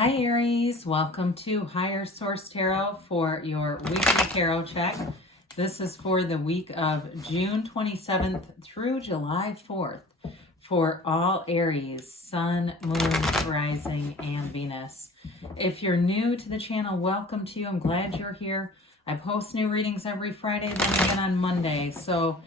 Hi Aries, welcome to Higher Source Tarot for your weekly tarot check. This is for the week of June 27th through July 4th for all Aries, Sun, Moon, Rising, and Venus. If you're new to the channel, welcome to you. I'm glad you're here. I post new readings every Friday, then again on Monday. So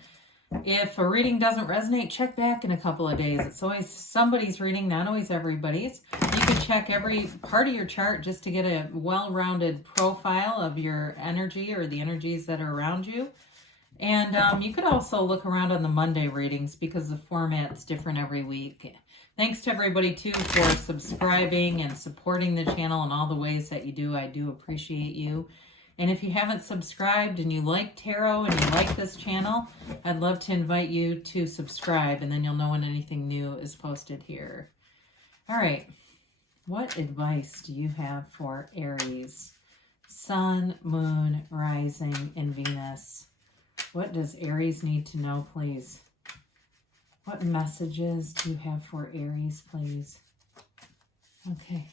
if a reading doesn't resonate, check back in a couple of days. It's always somebody's reading, not always everybody's. You can check every part of your chart just to get a well-rounded profile of your energy or the energies that are around you. And you could also look around on the Monday readings because the format's different every week. Thanks to everybody, too, for subscribing and supporting the channel in all the ways that you do. I do appreciate you. And if you haven't subscribed and you like tarot and you like this channel, I'd love to invite you to subscribe, and then you'll know when anything new is posted here. All right. What advice do you have for Aries? Sun, Moon, Rising, and Venus. What does Aries need to know, please? What messages do you have for Aries, please? Okay.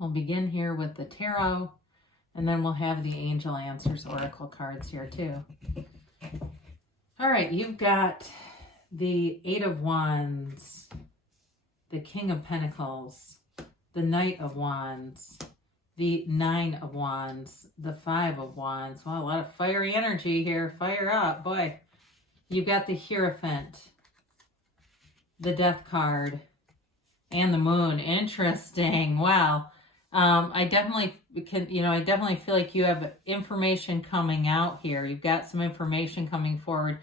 We'll begin here with the tarot, and then we'll have the Angel Answers Oracle cards here too. All right, you've got the Eight of Wands, the King of Pentacles, the Knight of Wands, the Nine of Wands, the Five of Wands. Wow, a lot of fiery energy here. Fire up, boy. You've got the Hierophant, the Death card, and the Moon. Interesting. Wow. I definitely feel like you have information coming out here. You've got some information coming forward,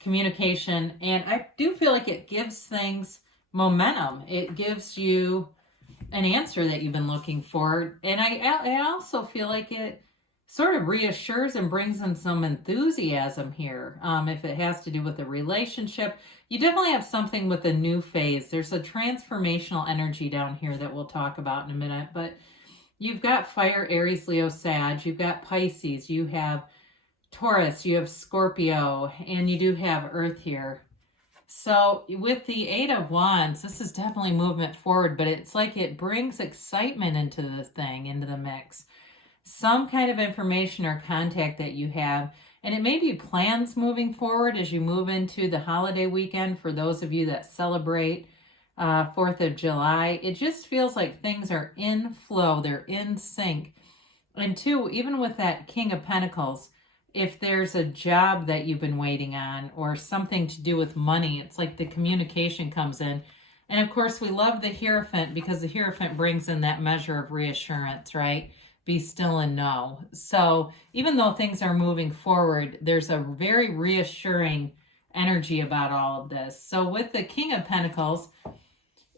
communication, and I do feel like it gives things momentum. It gives you an answer that you've been looking for, and I also feel like it sort of reassures and brings in some enthusiasm here. If it has to do with a relationship, you definitely have something with a new phase. There's a transformational energy down here that we'll talk about in a minute, but you've got Fire, Aries, Leo, Sag, you've got Pisces, you have Taurus, you have Scorpio, and you do have Earth here. So with the Eight of Wands, this is definitely movement forward, but it's like it brings excitement into the thing, into the mix. Some kind of information or contact that you have, and it may be plans moving forward as you move into the holiday weekend for those of you that celebrate 4th of July. It just feels like things are in flow, they're in sync. And two, even with that King of Pentacles, if there's a job that you've been waiting on or something to do with money, it's like the communication comes in. And of course, we love the Hierophant because the Hierophant brings in that measure of reassurance, right? Be still and know. So even though things are moving forward, there's a very reassuring energy about all of this. So with the King of Pentacles,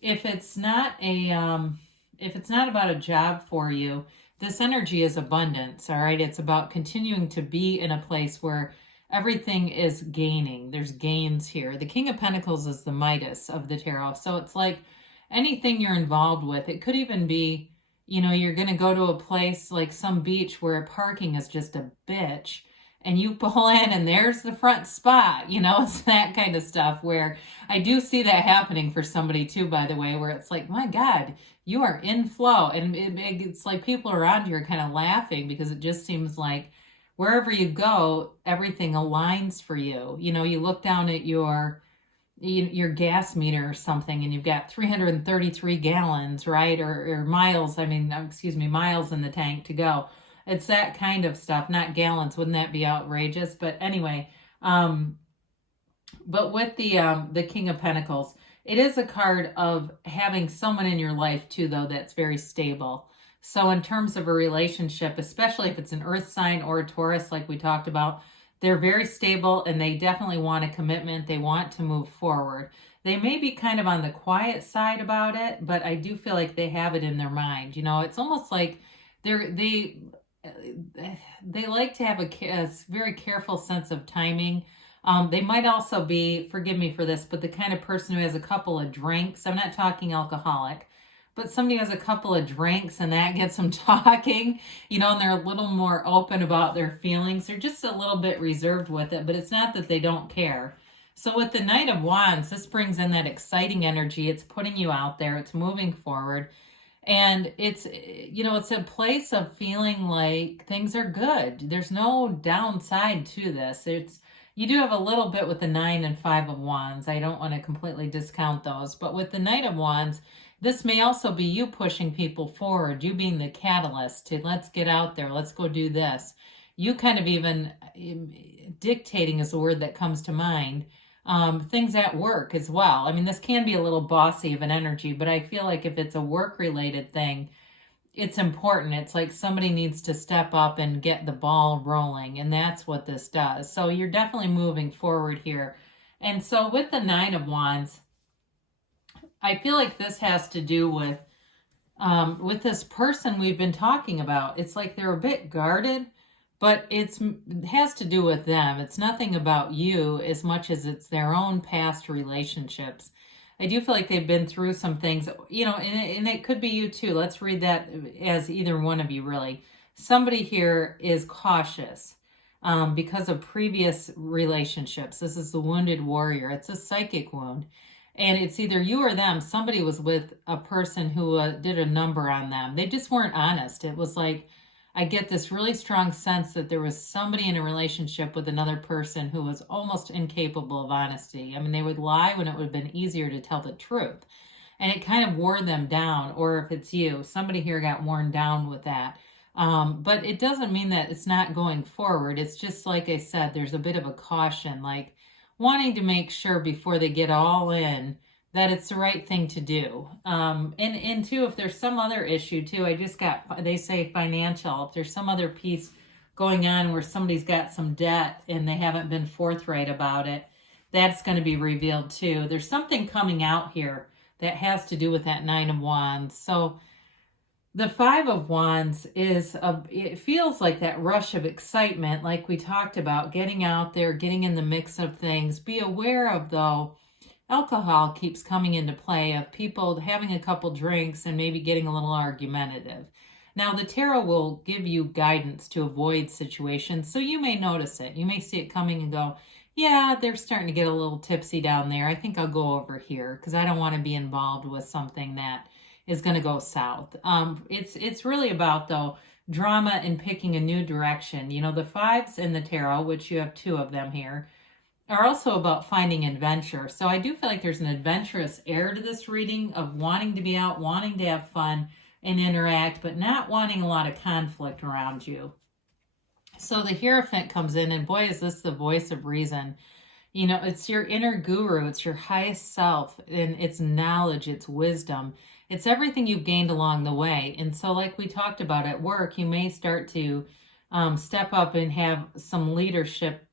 if it's not about a job for you, this energy is abundance, all right? It's about continuing to be in a place where everything is gaining. There's gains here. The King of Pentacles is the Midas of the tarot. So it's like anything you're involved with. It could even be, you're going to go to a place like some beach where parking is just a bitch, and you pull in and there's the front spot, it's that kind of stuff where I do see that happening for somebody too, by the way, where it's like, my God, you are in flow. And it's like people around you are kind of laughing because it just seems like wherever you go, everything aligns for you. You look down at your gas meter or something and you've got 333 gallons, right? Or miles, miles in the tank to go. It's that kind of stuff, not gallons. Wouldn't that be outrageous? But anyway, but with the King of Pentacles, it is a card of having someone in your life too, though, that's very stable. So in terms of a relationship, especially if it's an earth sign or a Taurus, like we talked about, they're very stable and they definitely want a commitment. They want to move forward. They may be kind of on the quiet side about it, but I do feel like they have it in their mind. It's almost like they like to have a very careful sense of timing. They might also be, forgive me for this, but the kind of person who has a couple of drinks. I'm not talking alcoholic, but somebody has a couple of drinks and that gets them talking, and they're a little more open about their feelings. They're just a little bit reserved with it, but it's not that they don't care. So with the Knight of Wands, this brings in that exciting energy. It's putting you out there. It's moving forward. And it's, it's a place of feeling like things are good. There's no downside to this. You do have a little bit with the 9 and 5 of Wands. I don't want to completely discount those. But with the Knight of Wands, this may also be you pushing people forward, you being the catalyst to let's get out there, let's go do this. You kind of even dictating is the word that comes to mind. Things at work as well. I mean, this can be a little bossy of an energy, but I feel like if it's a work-related thing, it's important. It's like somebody needs to step up and get the ball rolling, and that's what this does. So you're definitely moving forward here. And so with the 9 of Wands, I feel like this has to do with this person we've been talking about. It's like they're a bit guarded, but it has to do with them. It's nothing about you as much as it's their own past relationships. I do feel like they've been through some things, and it could be you too. Let's read that as either one of you, really. Somebody here is cautious because of previous relationships. This is the wounded warrior. It's a psychic wound. And it's either you or them. Somebody was with a person who did a number on them. They just weren't honest. It was like, I get this really strong sense that there was somebody in a relationship with another person who was almost incapable of honesty. I mean, they would lie when it would have been easier to tell the truth. And it kind of wore them down. Or if it's you, somebody here got worn down with that. But it doesn't mean that it's not going forward. It's just like I said, there's a bit of a caution, like wanting to make sure before they get all in that it's the right thing to do. And too, if there's some other issue too, they say financial, if there's some other piece going on where somebody's got some debt and they haven't been forthright about it, that's going to be revealed too. There's something coming out here that has to do with that 9 of Wands. So the 5 of Wands it feels like that rush of excitement, like we talked about, getting out there, getting in the mix of things. Be aware of, though, alcohol keeps coming into play, of people having a couple drinks and maybe getting a little argumentative. Now, the tarot will give you guidance to avoid situations, so you may notice it. You may see it coming and go, yeah, they're starting to get a little tipsy down there. I think I'll go over here because I don't want to be involved with something that is going to go south. It's really about, though, drama and picking a new direction. The 5s in the tarot, which you have 2 of them here, are also about finding adventure. So I do feel like there's an adventurous air to this reading of wanting to be out, wanting to have fun and interact, but not wanting a lot of conflict around you. So the Hierophant comes in, and boy, is this the voice of reason. It's your inner guru. It's your highest self, and it's knowledge, it's wisdom. It's everything you've gained along the way. And so like we talked about at work, you may start to step up and have some leadership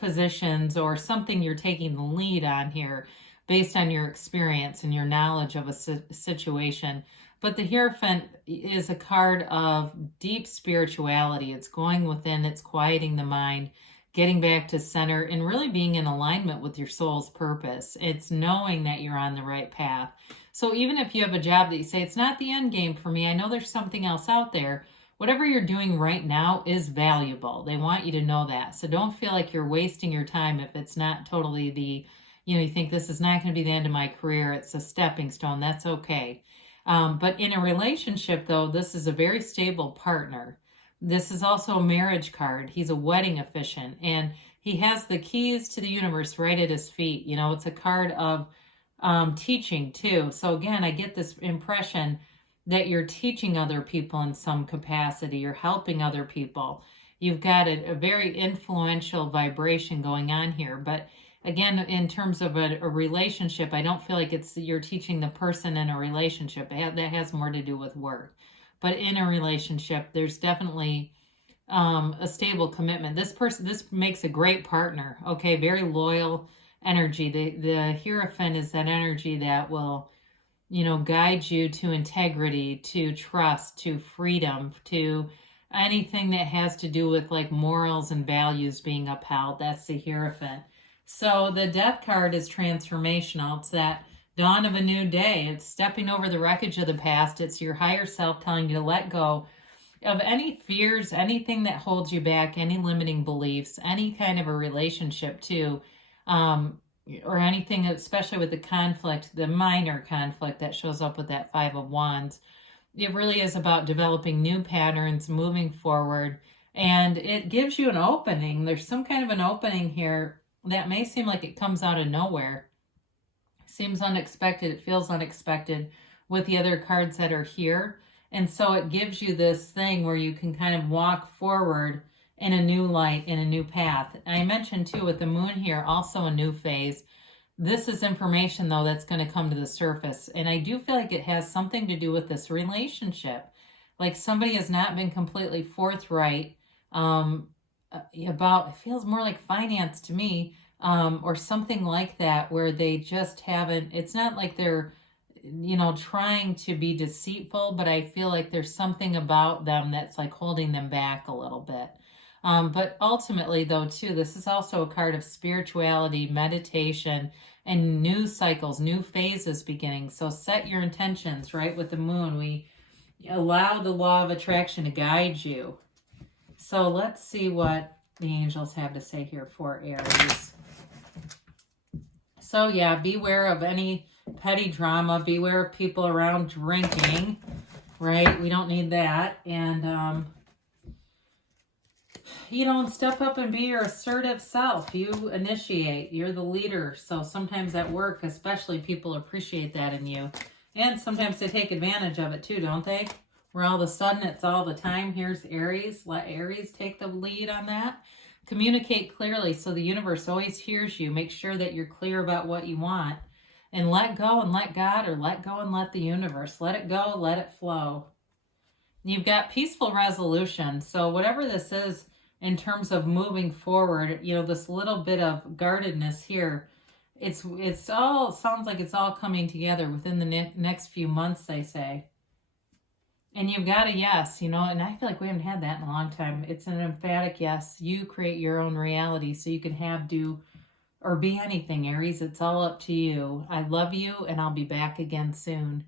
positions or something you're taking the lead on here based on your experience and your knowledge of a situation. But the Hierophant is a card of deep spirituality. It's going within, it's quieting the mind, getting back to center, and really being in alignment with your soul's purpose. It's knowing that you're on the right path. So even if you have a job that you say, it's not the end game for me, I know there's something else out there, whatever you're doing right now is valuable. They want you to know that. So don't feel like you're wasting your time if it's not totally you think this is not going to be the end of my career, it's a stepping stone, that's okay. But in a relationship, though, this is a very stable partner. This is also a marriage card. He's a wedding officiant, and he has the keys to the universe right at his feet. It's a card of teaching too. So again, I get this impression that you're teaching other people in some capacity. You're helping other people. You've got a very influential vibration going on here. But again, in terms of a relationship, I don't feel like you're teaching the person in a relationship. That has more to do with work. But in a relationship, there's definitely a stable commitment. This makes a great partner. Okay, very loyal energy. The Hierophant is that energy that will, guide you to integrity, to trust, to freedom, to anything that has to do with like morals and values being upheld. That's the Hierophant. So the Death card is transformational. It's that dawn of a new day. It's stepping over the wreckage of the past. It's your higher self telling you to let go of any fears, anything that holds you back, any limiting beliefs, any kind of a relationship too. or anything, especially with the conflict, the minor conflict that shows up with that Five of Wands. It really is about developing new patterns, moving forward, and it gives you an opening. There's some kind of an opening here that may seem like it comes out of nowhere. Seems unexpected. It feels unexpected with the other cards that are here. And so it gives you this thing where you can kind of walk forward in a new light, in a new path. I mentioned too with the moon here, also a new phase. This is information though that's going to come to the surface. And I do feel like it has something to do with this relationship. Like somebody has not been completely forthright about, it feels more like finance to me, or something like that, where they just haven't, it's not like they're, trying to be deceitful, but I feel like there's something about them that's like holding them back a little bit. But ultimately, though, too, this is also a card of spirituality, meditation, and new cycles, new phases beginning. So set your intentions, right? With the moon, we allow the law of attraction to guide you. So let's see what the angels have to say here for Aries. So yeah, beware of any petty drama. Beware of people around drinking, right? We don't need that. And, and step up and be your assertive self. You initiate. You're the leader. So sometimes at work, especially, people appreciate that in you. And sometimes they take advantage of it too, don't they? Where all of a sudden it's all the time. Here's Aries. Let Aries take the lead on that. Communicate clearly so the universe always hears you. Make sure that you're clear about what you want. And let go and let God, or let go and let the universe. Let it go, let it flow. You've got peaceful resolution. So whatever this is in terms of moving forward, this little bit of guardedness here, it's all, sounds like it's all coming together within the next few months, they say. And you've got a yes, and I feel like we haven't had that in a long time. It's an emphatic yes. You create your own reality, so you can have, do, or be anything, Aries. It's all up to you. I love you, and I'll be back again soon.